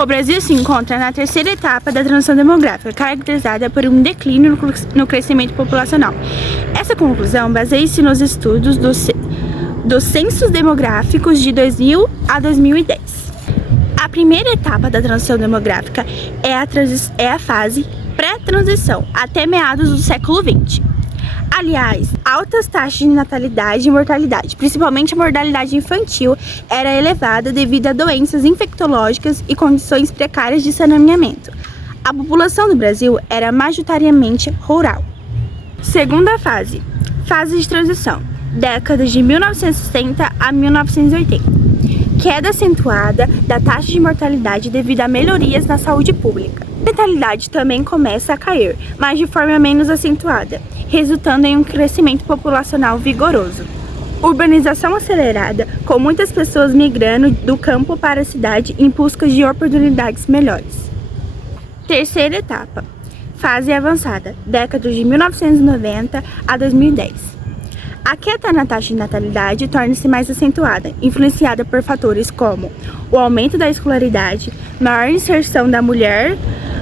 O Brasil se encontra na terceira etapa da transição demográfica, caracterizada por um declínio no crescimento populacional. Essa conclusão baseia-se nos estudos dos censos demográficos de 2000 a 2010. A primeira etapa da transição demográfica é a fase pré-transição, até meados do século XX. Aliás, altas taxas de natalidade e mortalidade, principalmente a mortalidade infantil, era elevada devido a doenças infectológicas e condições precárias de saneamento. A população do Brasil era majoritariamente rural. Segunda fase, fase de transição, décadas de 1960 a 1980. Queda acentuada da taxa de mortalidade devido a melhorias na saúde pública. A natalidade também começa a cair, mas de forma menos acentuada, resultando em um crescimento populacional vigoroso. Urbanização acelerada, com muitas pessoas migrando do campo para a cidade em busca de oportunidades melhores. Terceira etapa, fase avançada, décadas de 1990 a 2010. A queda na taxa de natalidade torna-se mais acentuada, influenciada por fatores como o aumento da escolaridade, maior inserção da mulher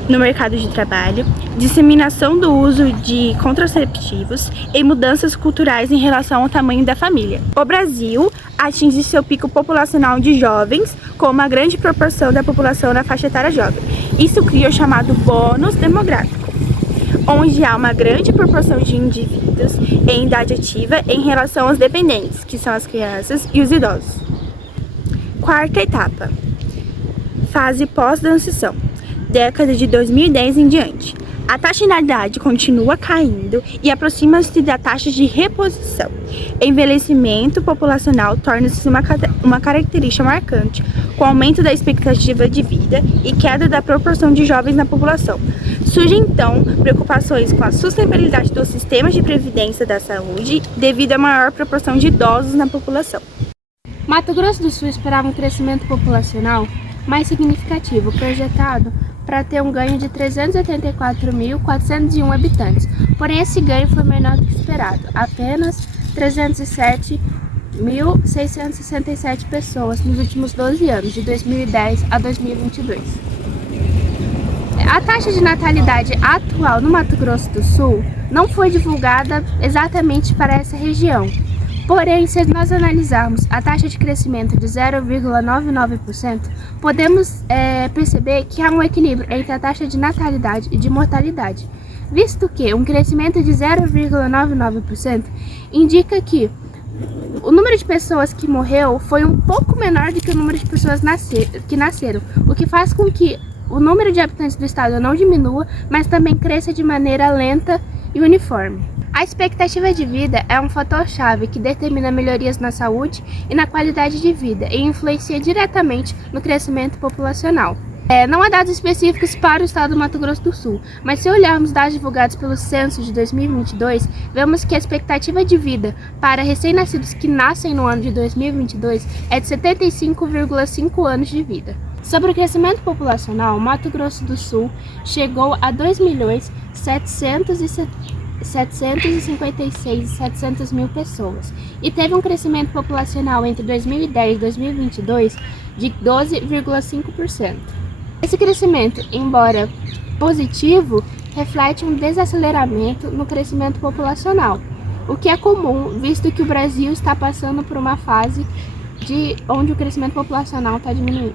no mercado de trabalho, disseminação do uso de contraceptivos e mudanças culturais em relação ao tamanho da família. O Brasil atinge seu pico populacional de jovens, com uma grande proporção da população na faixa etária jovem. Isso cria o chamado bônus demográfico, onde há uma grande proporção de indivíduos em idade ativa em relação aos dependentes, que são as crianças e os idosos. Quarta etapa, fase pós-transição, década de 2010 em diante. A taxa de natalidade continua caindo e aproxima-se da taxa de reposição. Envelhecimento populacional torna-se uma característica marcante, com aumento da expectativa de vida e queda da proporção de jovens na população. Surgem então preocupações com a sustentabilidade dos sistemas de previdência da saúde devido à maior proporção de idosos na população. Mato Grosso do Sul esperava um crescimento populacional mais significativo, projetado para ter um ganho de 384.401 habitantes. Porém, esse ganho foi menor do que esperado, apenas 307.667 pessoas nos últimos 12 anos, de 2010 a 2022. A taxa de natalidade atual no Mato Grosso do Sul não foi divulgada exatamente para essa região. Porém, se nós analisarmos a taxa de crescimento de 0,99%, podemos perceber que há um equilíbrio entre a taxa de natalidade e de mortalidade, visto que um crescimento de 0,99% indica que o número de pessoas que morreu foi um pouco menor do que o número de pessoas que nasceram, o que faz com que o número de habitantes do estado não diminua, mas também cresça de maneira lenta e uniforme. A expectativa de vida é um fator-chave que determina melhorias na saúde e na qualidade de vida e influencia diretamente no crescimento populacional. Não há dados específicos para o estado do Mato Grosso do Sul, mas se olharmos dados divulgados pelo censo de 2022, vemos que a expectativa de vida para recém-nascidos que nascem no ano de 2022 é de 75,5 anos de vida. Sobre o crescimento populacional, Mato Grosso do Sul chegou a 2.756.700 pessoas e teve um crescimento populacional entre 2010 e 2022 de 12,5%. Esse crescimento, embora positivo, reflete um desaceleramento no crescimento populacional, o que é comum, visto que o Brasil está passando por uma fase onde o crescimento populacional está diminuindo.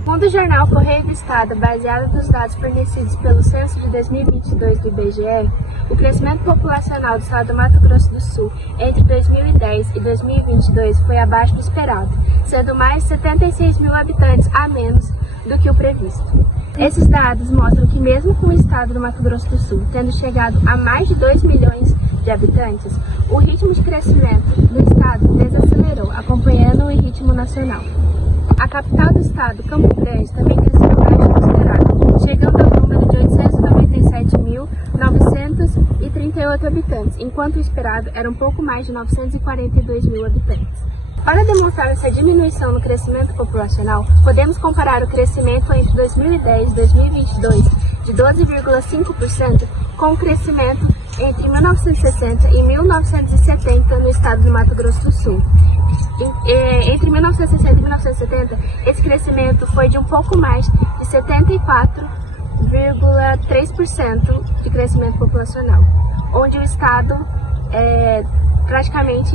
Segundo o jornal Correio do Estado, baseado nos dados fornecidos pelo censo de 2022 do IBGE, o crescimento populacional do estado do Mato Grosso do Sul entre 2010 e 2022 foi abaixo do esperado, sendo mais de 76 mil habitantes a menos do que o previsto. Esses dados mostram que mesmo com o estado do Mato Grosso do Sul tendo chegado a mais de 2 milhões de habitantes, o ritmo de crescimento do estado desacelerou, acompanhando o ritmo nacional. A capital do estado, Campo Grande, também cresceu abaixo do esperado, chegando ao número de 897.938 habitantes, enquanto o esperado era um pouco mais de 942 mil habitantes. Para demonstrar essa diminuição no crescimento populacional, podemos comparar o crescimento entre 2010 e 2022 de 12,5% com o crescimento entre 1960 e 1970 no estado do Mato Grosso do Sul, Entre 1960 e 1970, esse crescimento foi de um pouco mais de 74,3% de crescimento populacional, onde o Estado praticamente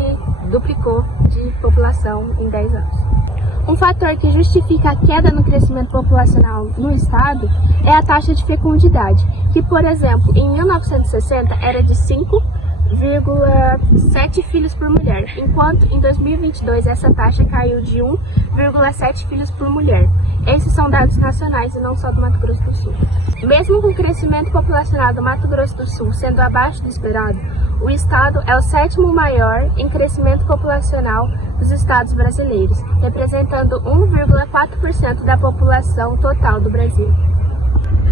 duplicou de população em 10 anos. Um fator que justifica a queda no crescimento populacional no Estado é a taxa de fecundidade, que, por exemplo, em 1960 era de 5,7 filhos por mulher, enquanto em 2022 essa taxa caiu de 1,7 filhos por mulher. Esses são dados nacionais e não só do Mato Grosso do Sul. Mesmo com o crescimento populacional do Mato Grosso do Sul sendo abaixo do esperado, o estado é o 7º maior em crescimento populacional dos estados brasileiros, representando 1,4% da população total do Brasil.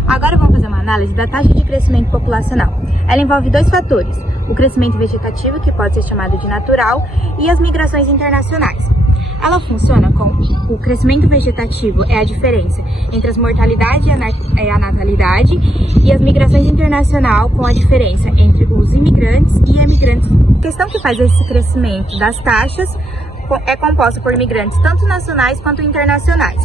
Agora vamos fazer uma análise da taxa de crescimento populacional. Ela envolve dois fatores: o crescimento vegetativo, que pode ser chamado de natural, e as migrações internacionais. Ela funciona com o crescimento vegetativo, é a diferença entre as mortalidade e a natalidade, e as migrações internacional com a diferença entre os imigrantes e emigrantes. A questão que faz esse crescimento das taxas é composta por imigrantes tanto nacionais quanto internacionais.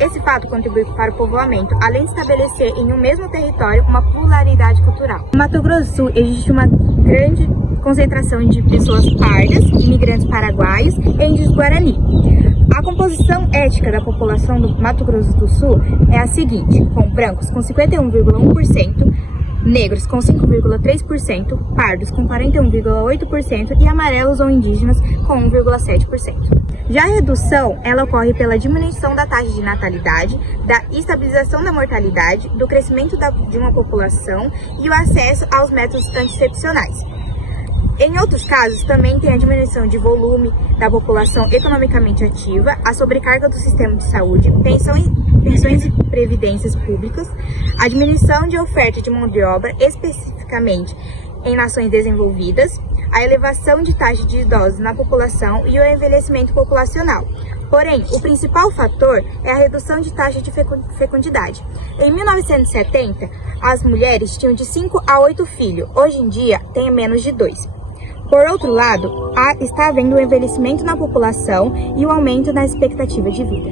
Esse fato contribui para o povoamento, além de estabelecer em um mesmo território uma pluralidade cultural. No Mato Grosso do Sul existe uma grande concentração de pessoas pardas, imigrantes paraguaios e índios guarani. A composição étnica da população do Mato Grosso do Sul é a seguinte: com brancos com 51,1%, negros com 5,3%, pardos com 41,8% e amarelos ou indígenas com 1,7%. Já a redução, ela ocorre pela diminuição da taxa de natalidade, da estabilização da mortalidade, do crescimento de uma população e o acesso aos métodos anticoncepcionais. Em outros casos, também tem a diminuição de volume da população economicamente ativa, a sobrecarga do sistema de saúde, pensões e previdências públicas, a diminuição de oferta de mão de obra, especificamente em nações desenvolvidas, a elevação de taxa de idosos na população e o envelhecimento populacional. Porém, o principal fator é a redução de taxa de fecundidade. Em 1970, as mulheres tinham de 5 a 8 filhos, hoje em dia tem menos de 2. Por outro lado, está havendo um envelhecimento na população e um aumento na expectativa de vida.